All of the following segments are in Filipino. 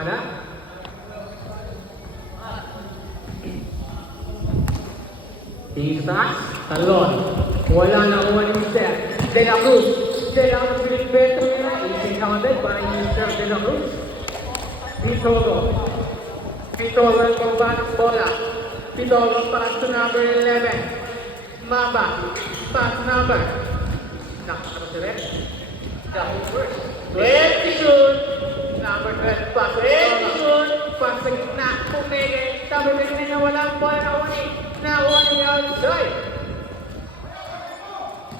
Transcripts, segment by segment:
Mana? Tingin sa taas. Talon. Wala na kuha ni Mr. De La Cruz. De La Cruz Filipeto nila. Easy counted para ni Mr. De La Cruz. Pitolo. Pitolo ang pagba ng bola. Pitolo pass to number 11. Mamba. Pass number. Nakakano si Red. Dahil first. 20 shoot. Number 12. Pass. 20 shoot. Pass sa gitna. Pumili. Sabi ka na walang bola na uni. Na uni outside.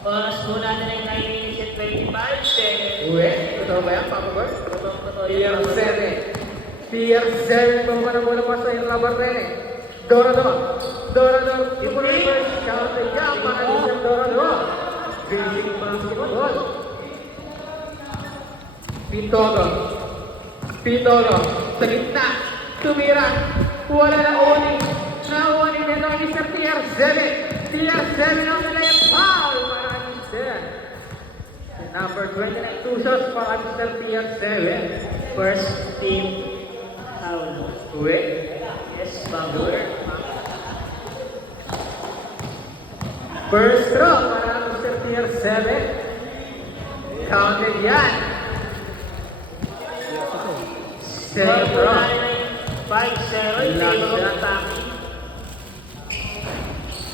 Oras po natin ay 9 minutes and 25 seconds. Uwe. Totoo ba yan, Papa Bird? Totoo Tier yun. 7. Tier 7 pa ba na bola pa sa Labar Rene? Dorador. Dorador. Universe. Counter jump. Para ni Sir Dorador. Basic basketball. Pitolo. Pitolo. Sa gitna. Tumira. Wala na uni. Na-uni nito ni Sir Tier 7. Tier 7 ang nila yung foul. Para ni Sir. Number 29. 2 shots para ni Sir Tier 7. First team foul. Uwe. Yes, Bangor. First throw para Mr. Tier 7. Counted yan. Second throw. 5-7. Table attacking.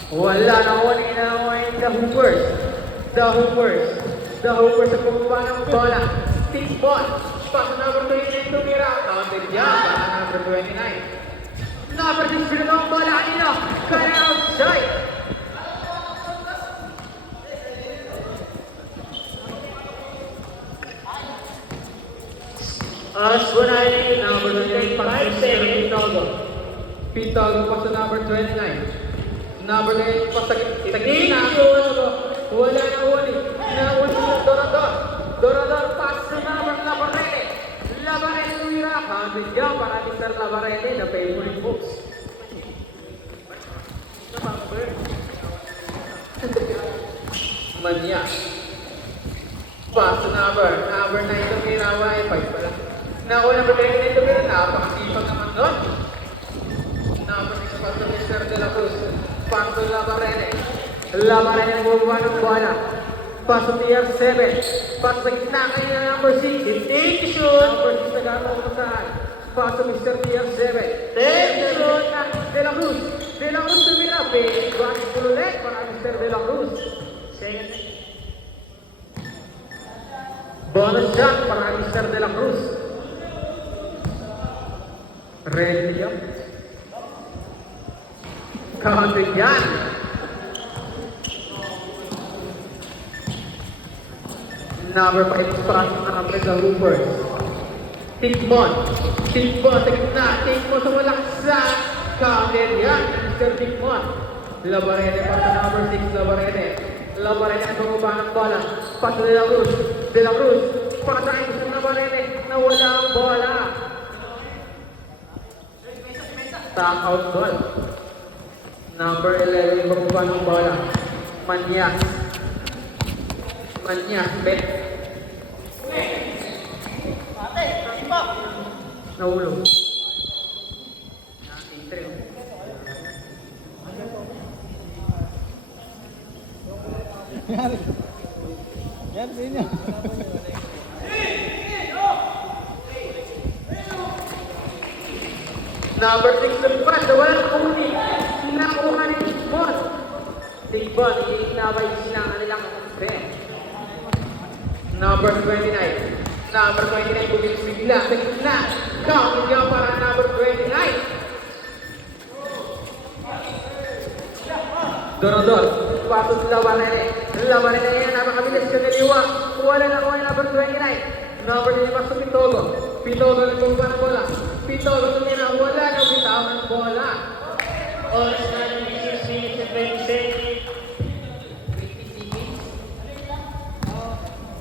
Wala na one in the Hoopers. The Hoopers. The Hoopers sa pagbuba ng bola. 6 ball. Pass number 29 tumira. Counted yan para number 29. Number 6 pinag ang bola kanino. Kaya outside. Oras po natin ay Number 28, 5 seconds. Pitolo. Pitolo pa sa number 29. Number 9, pa sa gitna. Wala na uli. Na-uli sa Dorador. Dorador, pass sa number Labarene. Labarene tumira. Habit yan para ni Sir Labarene na favorite books. Manya. Pass sa number 9 tumira. Wi-Fi pala. Nauna ba kayo nito pero napakasipag naman doon. Number 6 pa sa Mr. De La Cruz. Paso Labarene. Labarene ang bubuha ng bola. Paso Tier 7. Paso sa gitna kayo ng number 6. Take the shoot. Number 6 na gano'n ang saan. Paso Mr. Tier 7. Take the shoot na De La Cruz. De La Cruz tumira. Basic basketball ulit para Mr. De La Cruz. Second. Bonus shot para Mr. De La Cruz. Ready up. Counted yan. Number 5 pass na kapre sa Hoopers. Tigmon. Tigmon sa gitna. Tigmon sa walaksan. Counted yan. Mr. Tigmon. Labarene pa sa number 6. Labarene. Labarene ang bumaba ng bola. Pass De La Cruz. De La Cruz. Pasahin sa Labarene. Nawala ang bola. Tang out ball. Number 11, bumaba ng bola. Manyas. Manyas, bet. Nahulog. Yan, sa inyo. Number 6 ng Brad, walang kumuni. Nakuha ni Tigbon. Tigbon, iinabay sinangan nilang Ben. Number 29. Number 29, bumilis bigla. Sa gitna. Counted niya para number 29. Dorodor. Pasok Labarene. Labarene yan, napakabilis ka kaliwa. Wala na kuha number 29. Number 9, pasok Pitolo. Pitolo na bumaba ng bola. Pitolo tumira. Wala na bitaw ng bola. Oras natin ay 6 minutes and 20 seconds.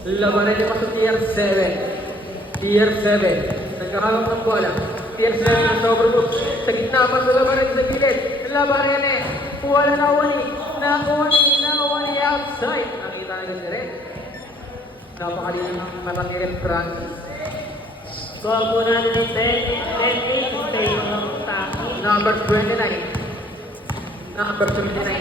Labarene pa sa Tier 7. Tier 7. Nagkakawang ng bola. Tier 7 na sa overbook. Sa gitna pa sa Labarene sa gilid. Labarene. Wala na wani. Nakawani outside. Nakita nyo si Red. Napakalilang ng Francis. Score po natin ay Number 29. Number 29.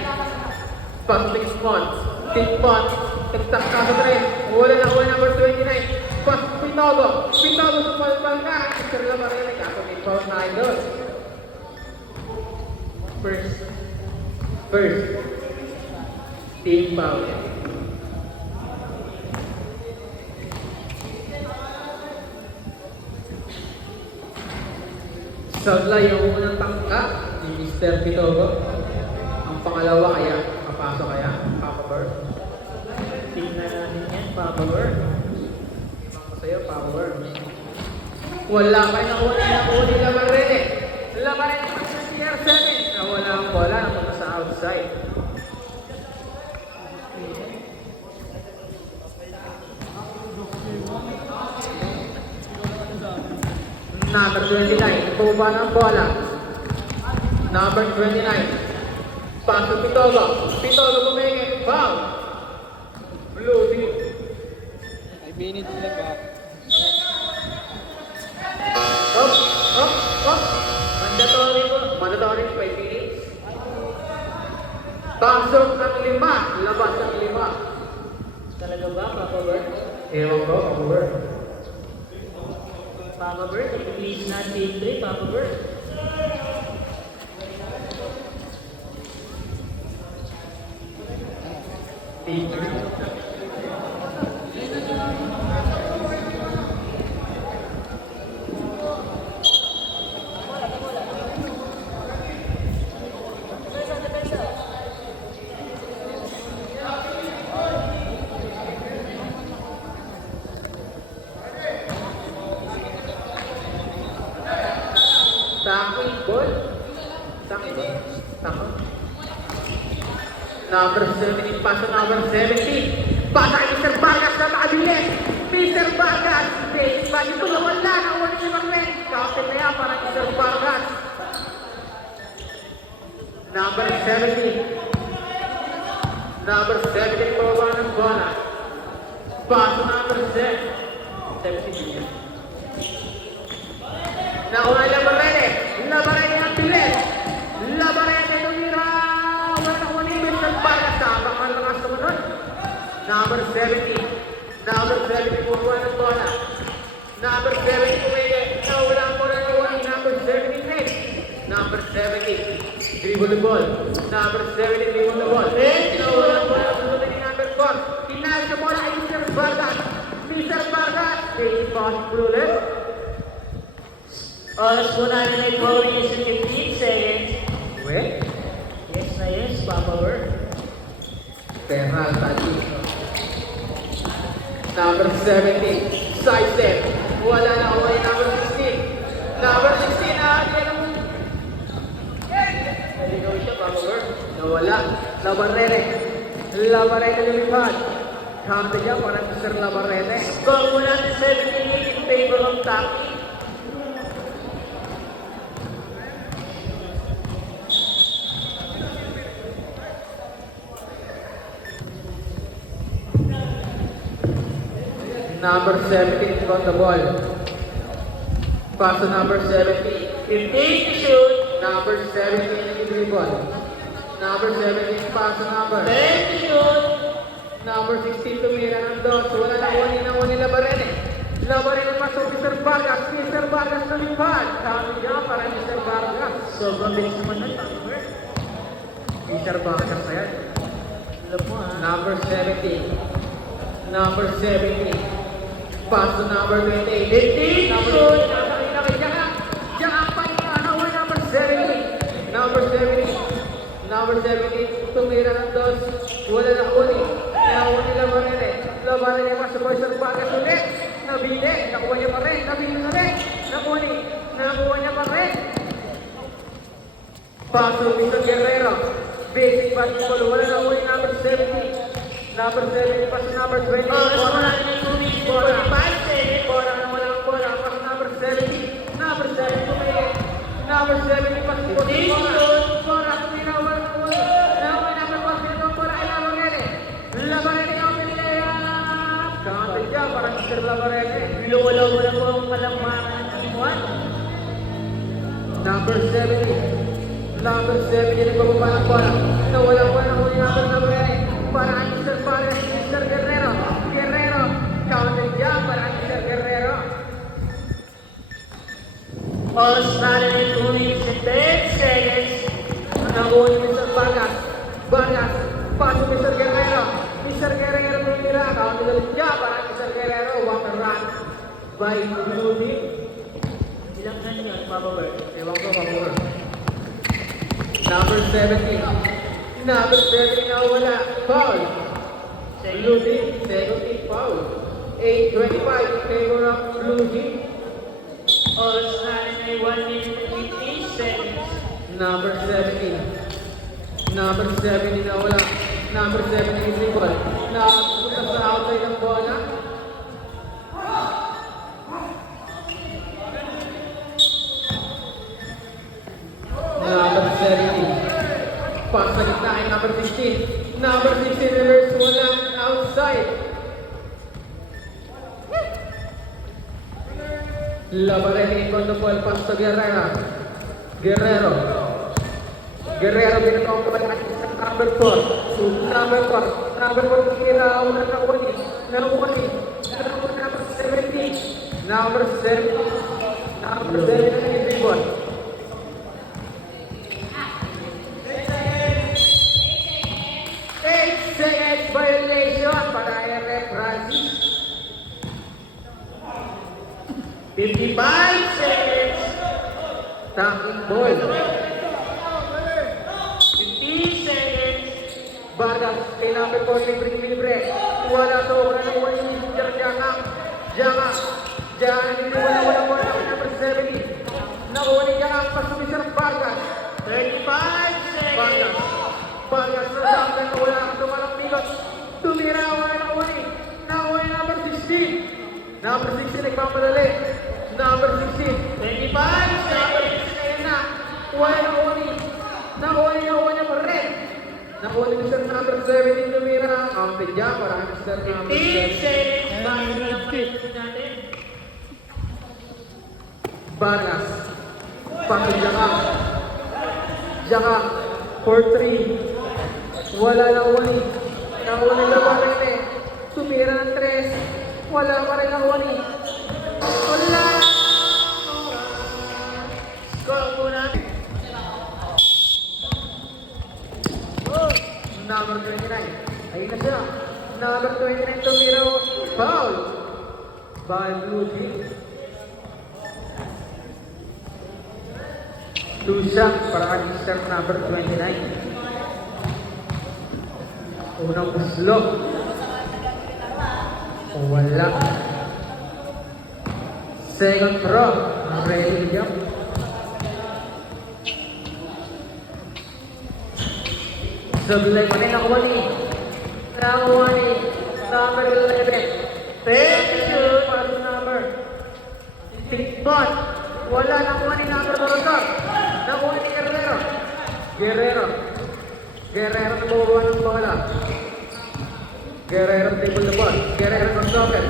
Pass 6 points. 6 points. Tagtak na sa 3. Wala na wala number 29. Pass Pitogo. Pitogo sa palpal ka. Mr. Lamarene. Kaso may foul na idol. First. Team foul. Sabla yung unang tangka ni Mr. Pitogo. Ang pangalawa kaya, papasok kaya, Papa Bird. Tingnan natin yan, Papa Bird. Ako sa'yo, Papa Bird. Wala pa yung nakuha ni Lamarene. Lamarene pa sa CR7. Nawala ang bola, napunta sa outside. Number 29, bumaba ng bola. Number 29, pass to Pitogo. Pitogo bumingin, foul. Blue team. Ay, binit sila ba? Up. Mandatory 5 minutes. Pasok ang 5, labas ang 5. Talaga ba, Papa Bird? Ewan ko, Papa Bird. Papa Bird, please not take 3, Papa Bird. Tako. Number 17, paso number 17. Pasa kay Mr. Vargas na makabilis. Mr. Vargas, base pa dito na wala na uwan ni Marlen. Captain na yan para Mr. Vargas. Number 17. Number 17 po ba ng bola? Paso number 17. Nakuha lang Marlen. Labarene ang bilis. Labarene tumira. Wala na uwan ni Mr. Vargas. Sabang malakas sumunod. Number 17. Number 17 po ba ng bola? Number 17 pumili. Nawala po na uwan ni number 17 rin. Number 17. Dribble the ball. Number 17 dribble the ball. Nawala po na uwan ni number 4. Tinali sa bola ay Mr. Vargas. Mr. Vargas. Take pass through left. Oras po natin ay 4 minutes and 15 seconds. Wait. Yes na yes, Papa Bird. Penal tadi. Number 17. Side step. Wala na uwan number 16. Number 16 na atin. Naligaw siya, Papa Bird. Nawala. Labarene. Labarene lumipad. Kampi niya parang Mr. Labarene. Score po natin 17 in favor of Taki. Number 17 is on the ball. Pass to number 17. 15 to shoot. Number 17 in the ball. Number 17 pass to number. 10 to shoot. Number 16 tumira ng dos. Wala na uwan ni Labarene. Labarene pasok Mr. Vargas. Mr. Vargas lumipad. Kami niya para Mr. Vargas. Sobrang bilis naman nun, Papa Bird. Mr. Vargas na yan. Alam mo ha. Number 17. Number 17. Pass to number 28. 15 to shoot. Number 17. Number 17. Tumira ng dos. Wala na uli. Nakuha ni Labarene. Labarene pasok po Mr. Vargas ulit. Nabili. Nakuha niya pa rin. Nabili na rin. Nakuha niya pa rin. Paso Mr. Guerrero. Basic basketball. Wala na uli number 17. Number 7 pass number 20. Oras po natin ay 2 minutes 45 seconds. Bola na walang bola. Pass number 17. Number 7 tumili. Number 7 pass po. Bola tumira walang bola. Nakuha number 1 ng bola ay Labarene. Labarene ang pinilaya. Kampi siya para Mr. Labarene. Luwalaw mo na po ang kalamanan ng team 1. Number 70. Number 70 nagbababa ng bola. Nawala pa ng huli number 9. Para kay Mr. Pares, Mr. Guerrero. Guerrero. Counter jump para kay Mr. Guerrero. Oras na rin 2 minutes and 10 seconds. Nakuha ni Mr. Vargas. Vargas. Pasok Mr. Guerrero. Mr. Guerrero tumira. Counter jump para kay Mr. Guerrero. Walk run by Blue Team. Ilang run yun, Papa Bird? Ewan ko, Pabor. Number 17. Number 17 na wala. Foul. Blue team, 17 foul. 8:25 in favor of Blue team. Oras na rin ay 1 minute and 15 seconds. Number 17. Number 17 na wala. Number 17 is equal. Nakapunta sa outside ng bola. Number 17. Pass sa gitna ay number 16. Number 16 reverse walang outside. Labaretti con the ball, pass to Guerrero. Guerrero. Guerrero binatong pa ng number 4. Number 4. Number 4 kira una na uli. Number 17. Number 7. Number 7 is equal. Seconds violation para RF Francis. 55 seconds. Taking ball. 15 seconds. Vargas, kay number 4, libre. Wala to, wala na wala yung Jaka. Jaka, hindi wala po na number 70. Nakuha ni Jaka, pasumi sa Vargas. 35 seconds. Vargas na saktan na wala ang tumalang pilot. Tumira, wala na uli. Nakuha ni number 16. Number 16, nagpapadali. Number 16. 25 seconds. Ayun na. Wala na uli. Nakuha niya pa rin. Nakuha ni Mr. Number 17 tumira. Ang pedya para kay Mr. Number 15 17. seconds. Bago na lang pagkakas natin. Vargas. Paki Jaka. 4-3. Wala na uli. Nakuha ni Labarete. Tumira ng 3. Wala pa rin ang uli. Wala. Score po natin. Number 29. Ayun na siya. Number 29 tumira. Foul. By Blue Team. 2 shots para kay Mr. Number 29. Unang uslog. Wala. Second throw. Ready to jump. Sablay pa rin nakuha ni. Number 11. Shoot. Pass number. 6 ball. Wala nakuha ni number 4. Nakuha ni Guerrero. Guerrero na bubuha ng bola. Guerrero table the ball. Guerrero ng soccer.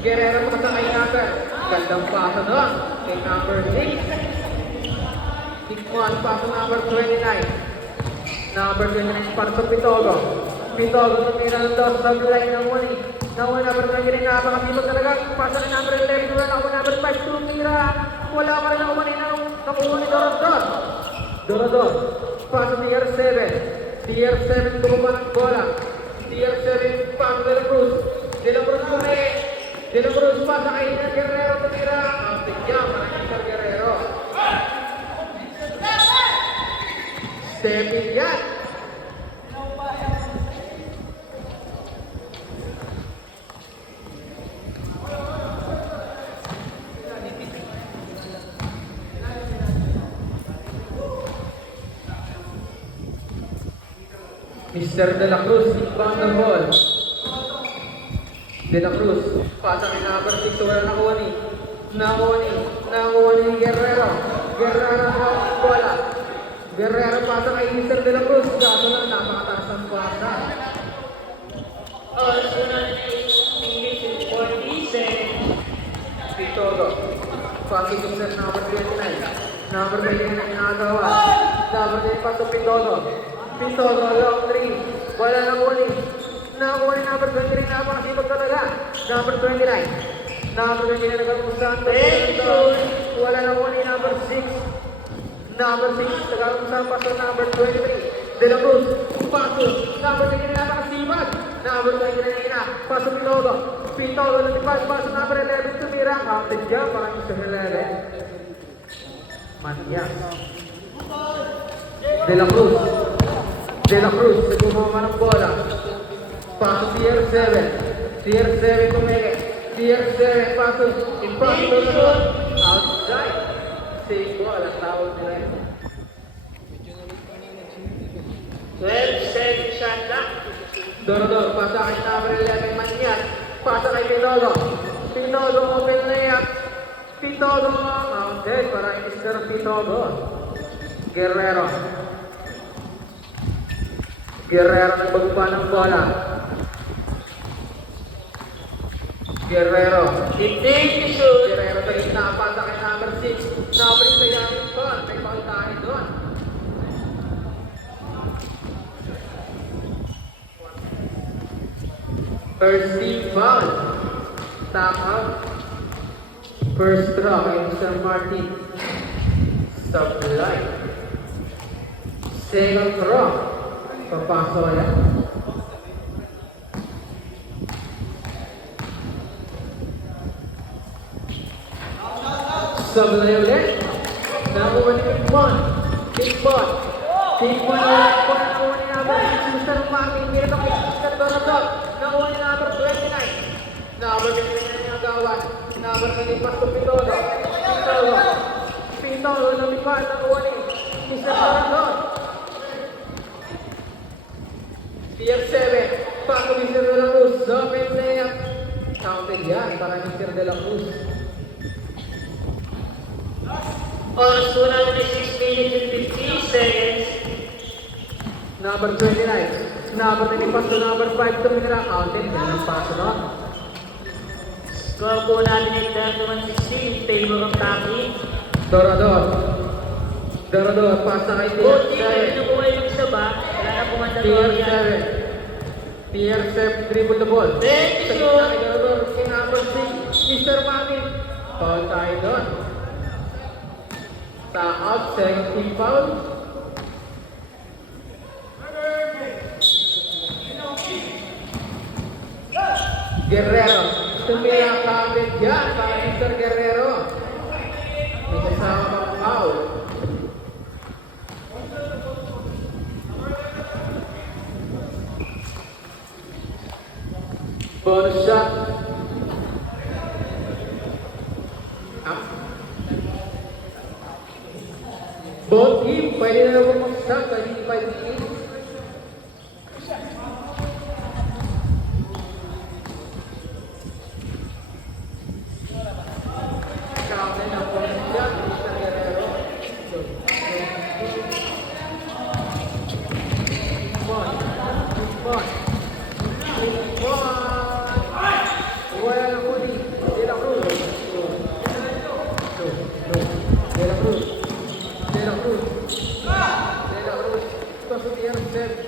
Guerrero pa sa kay number. Gandang pasa doon. Kay number 6. 6-1 pasa number 29. Number 29 para sa Pitogo. Pitogo tumira ng dos sa line ng Wani. Nawala pa rin ang ginang napakasipag talaga. Pasa ni number 11. Nakuha number 5. Tumira. Wala pa rin ang Wani na nakuha ni Dorodor. Dorodor. Pasa ni CR7. CR7 bumaba ng bola. CR7 pasa De La Cruz. De La Cruz kumili. De La Cruz pasa kay Guerrero tumira. Ang tigyan para kay Guerrero. Stepping yan. Mr. De La Cruz, inbound the ball. De La Cruz, pasa kay number 6, wala nakuha ni Guerrero. Guerrero na ang bola. Guerrero pasa kay Mr. De La Cruz, gato lang napakataas ang pasa. Oras po natin ay 8 minutes and 40 seconds. Pitogo, pasi to Mr. number 29. Number 20 na ginagawa. Number 20 pa to Pitodo. Pitodo, long 3. Wala na uli. Nakuha ni number 23, napakasipag talaga. Number 29. Number 29 na nagkakusahan. Wala na uli, number 6. Number 6, nagkakusahan pa sa number 23. De La Cruz, paso. Number 23 na napakasipag. Number 29 na, paso Pitodo. Pitodo na tipag, paso number 11, tumira. Counted dyan, parang Mr. 11. Matias. De La Cruz. De La Cruz, nagumama ng bola. Paso Tier 7. Tier 7 tumigil. Tier 7, paso. Impact outside. Save ball, ang tawag nila. 12 second shot clock. Dorodor, pasa kay number 11, Matias. Pasa kay Pinodo. Pinodo, open layup. Pitodo, counted para Mr. Pitodo. Guerrero. Guerrero nagbagupa ng bola. Guerrero. Hindi shoot. Guerrero sa gitna, pasa kay number 6. Number 6 ay Yamin Paul. May foul tayo doon. First team foul. Tap out. First draw kay Mr. Martin. Stop the line. Second draw. Papasok yan. Sablay ulit. Nakuha ni Pimpon. Pimpon. Pimpon ulit po. Nakuha ni number 6. Mr. Martin. Meron kay Mr. Dorodor. Nakuha ni number 29. Number 29 na nagawan. Number 20 pas to Pitodo. Pitodo. Pitodo lumipad. Nakuha ni Mr. Dorodor. Tier 7. Paso Mr. De La Cruz. Open layup. Counted yan para Mr. De La Cruz. Oras po namin ay 6 minutes and 15 seconds. Number 29. Number 20 pas to number 5 to Minera. Counted. Yan ang paso doon. Score po natin ay 31-16 in favor of Taki. Dorodor. Dorodor. Pasa kay Tier Buti na rin na po ay magsaba. Wala na po ang Tier dalawa yan. 7. Tier 7, dribble the ball. Thank you, Sa gitna kay Dorodor, kay number 6, Mr. Martin. Foul tayo doon. Sa out, second team foul. Guerrero. Tumira counted dyan para Mr. Guerrero. May kasama pang foul. Bonus shot. Up. Both team, pwede na naman mag-stop. Pwede pa yung team. Counted ang bonus shot, Mr. Guerrero. Bon. Bon. Wala na huli. De La Cruz. De La Cruz. De La Cruz. De La Cruz. Paso Tier 7.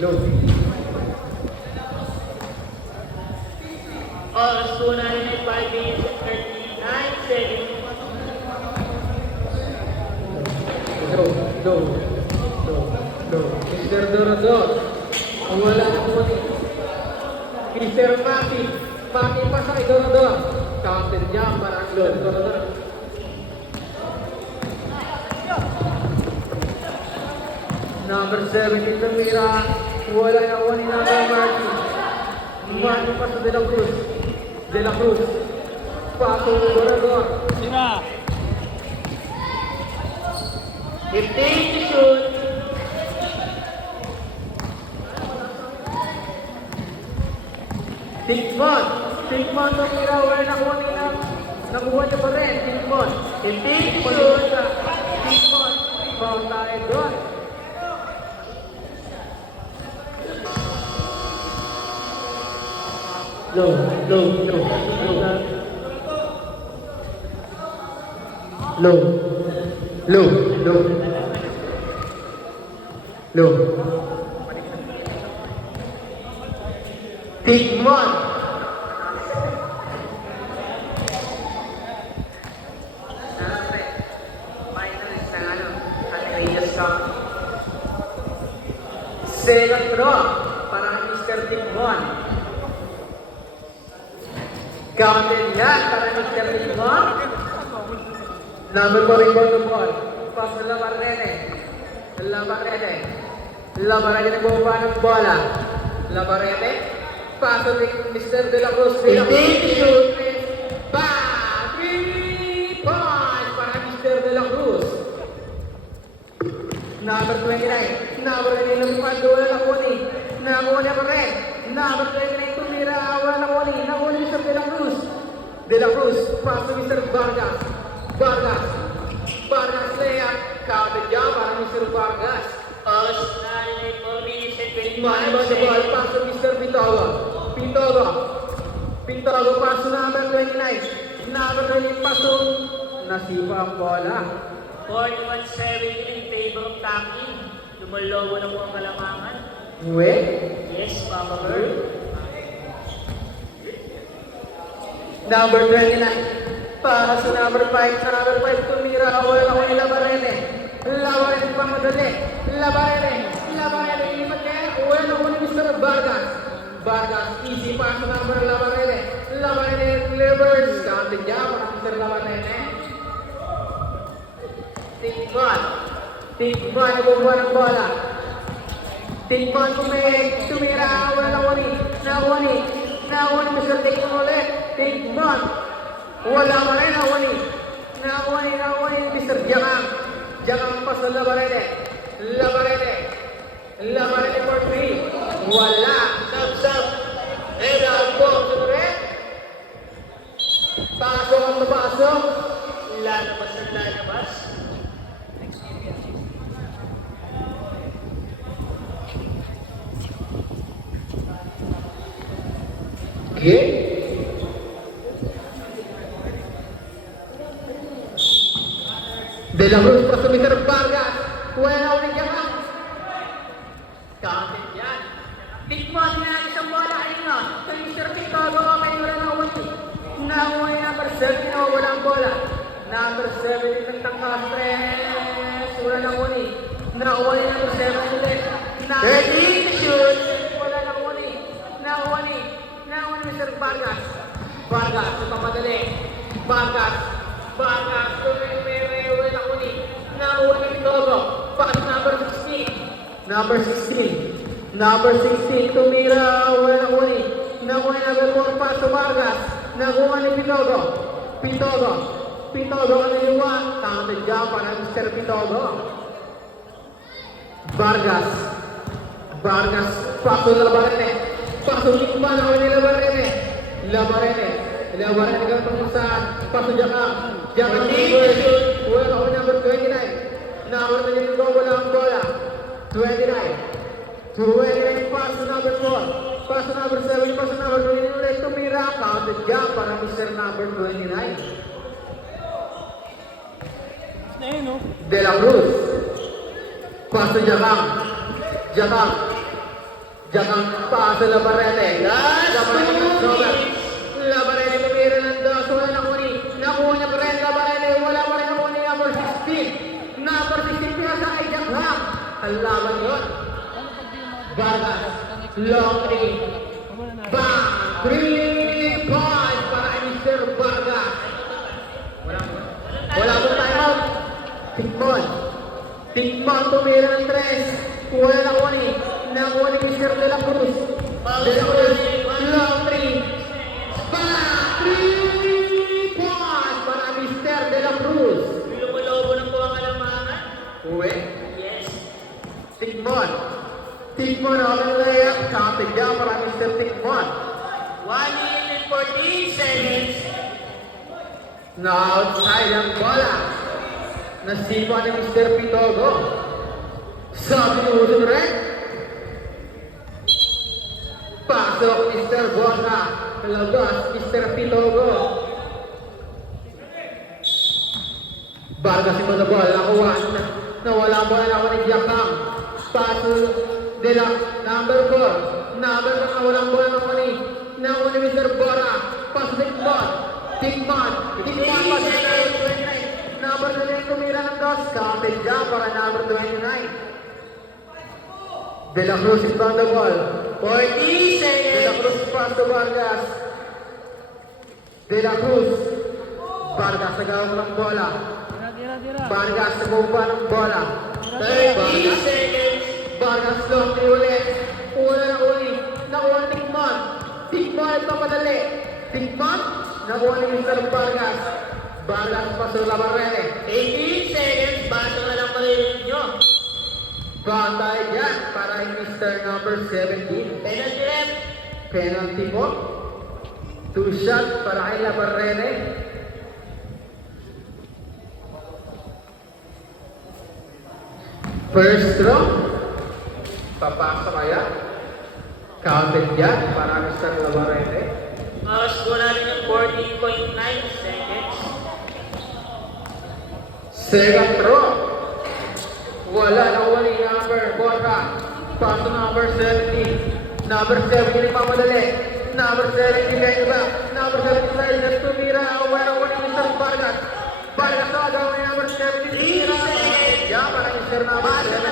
Low. Oras po natin ay 5 minutes and 39 seconds. Low. Mr. Dorodor. Wala na po ni Mr. Maki. Maki pa sa Dorador. Counter jump para ang Dorador. Number 17 tumira. Wala na po ni number Maki. Maki pa sa De La Cruz. De La Cruz. Patong Dorador. Sira. 15 to shoot. Tikmon. Tikmon tumira. Wala na po ni nakuha niya pa rin. Tikmon. 15 to shoot. Tikmon. Foul tayo doon. Low. Tikmon. Second draw para kay Mr. Tikmon. Counted yan para kay Mr. Tikmon. Number 4 rebound ng ball. Pass na Labarrene. Labarrene nagbubuha ng bola. Labarrene. Paso ni Mr. De La Cruz. De La Cruz. Shoot. Bang! 3 points para Mr. De La Cruz. Number 29. Number 29 lumipad. Wala na kuni. Nakuha niya pa rin. Number 29 tumira. Wala na kuni. Nakuha ni Mr. De La Cruz. De La Cruz. Paso Mr. Vargas. Vargas layup. Counted jump para Mr. Vargas. Australia 4 minutes and 21 Money on the ball. Pass to Mr. Pintogo. Pass to number 29. Number 28 pass to nasipa ang bola. 41-17 in favor of Taki. Lumalobo na po ang kalamangan. Uwe. Yes, Papa Bird. Number 29. Para sa number 5. Number 5 tumira. Wala na ko ni Labarrene. Labarrene pa madali. Labarrene. Ilipat niya. Wala na ko ni Mr. Vargas. Easy pass sa number Labarrene. Delivers. Counted niya para Mr. Labarrene. Tikman nagbubuha ng bola. Tikman tumira. Wala na ko ni. Nakuha ni Mr. Tikman ulit. Tikman. Wala pa rin, nakuha ni Mr. Jakang pa sa Labarrene for 3. Wala. Sub. And out ball to the red. Pasok ang mapasok. Lalabas. Okay. De La Cruz pa sa Mr. Vargas. Wala na ulit Jakang. Counted yan. Tikman niya isang bola kanina. Kay Mr. Chicago, may wala na ulit. Nakuha ni number 7 na walang bola. Number 7 ng Tangkastres. Wala na uni. Nakuha ni number 7 ulit. 13 to shoot. Wala na uni. Nakuha ni Mr. Vargas. Ito pa madali. Vargas. Tumimere. Wala na uni. Nakuha ni Pintogo. Pass number 16. Number 16. Tumira. Wala na uni. Nakuha ni number 4. Pass to Vargas. Nakuha ni Pintogo. Pintogo ang niliwan. Counted jump para Mr. Pintogo. Vargas. Paso na Labarrene. Paso Tikman ako ni Labarrene gantong saan. Paso Jakang. First. Wala ako number 29. Number 29 wala ang bola. 29 pass to number 4. Pass to number 7. Pass to number 29 ulit. Tumira. Counted jump para Mr. number 29. Ayun, no? De La Cruz. Pass to Jakang. Pass to Labarrene. Labarrene tumira ng dos. Wala na kuni. Nakuha niya pa rin Labarrene. Wala pa rin ako ni number 16. Number 16 pinasa kay Jakang. Ang laban yun. Vargas. Long three. Tama na natin. Bang! 3 points para kay Mr. Vargas. Wala po timeout. Tikmon. Tikmon tumira ng 3. Wala na kuha ni. Nakuha ni Mr. De La Cruz. De La Cruz. Long 3. Bang! 3 points para kay Mr. De La Cruz. Lumulobo ng buwang kalamangan. Uwe. Yes. Tikmon. Tikmon on the layup. Counted down para kay Mr. Tikmon. 1 minute and 14 seconds. Na outside ang bola. Nasipa ni Mr. Pitogo. Sabi ni Usun Red. Pasok Mr. Borja. Labas Mr. Pitogo. Vargas ito na bola. Nakuha. Nawala ang bola. Nakuha ni Jakam. Paso de la number 4. Number 4 nawala ang bola. Nakuha ni Mr. Borja. Paso Tikmon. Tikmon. Tikmon pa sa number 29. Number 29 tumira ng dos. Counted down para number 29. De La Cruz is on the ball. 40 De La seconds. Cruz pass to Vargas. De La Cruz. Vargas nagawag ng bola. Tira. Vargas nagawag ng bola. 30 seconds. Vargas long three ulit. Una na uli. Nakuha ni Tikmon. Tikmon ito madali. Tikmon. Nakuha ni Mr. Vargas. Vargas paso Labarrete. 18 seconds. Bato na lang marinig nyo. Bantay dyan para kay Mr. number 17. Penalty rep. Penalty po. 2 shots para kay Labarrete. First throw. Papasok kaya. Counted dyan para Mr. Labarrete. Oras po natin yung 14.9 seconds. Second throw. Wala na wali number 4. Paso number 17. Number 17 yung mamadali. Number 17 kayo ba? Number 17 sa isang tumira. Aware wali Mr. Vargas. Vargas na gawin ni number 17. Tumira. Yan para Mr. number 17.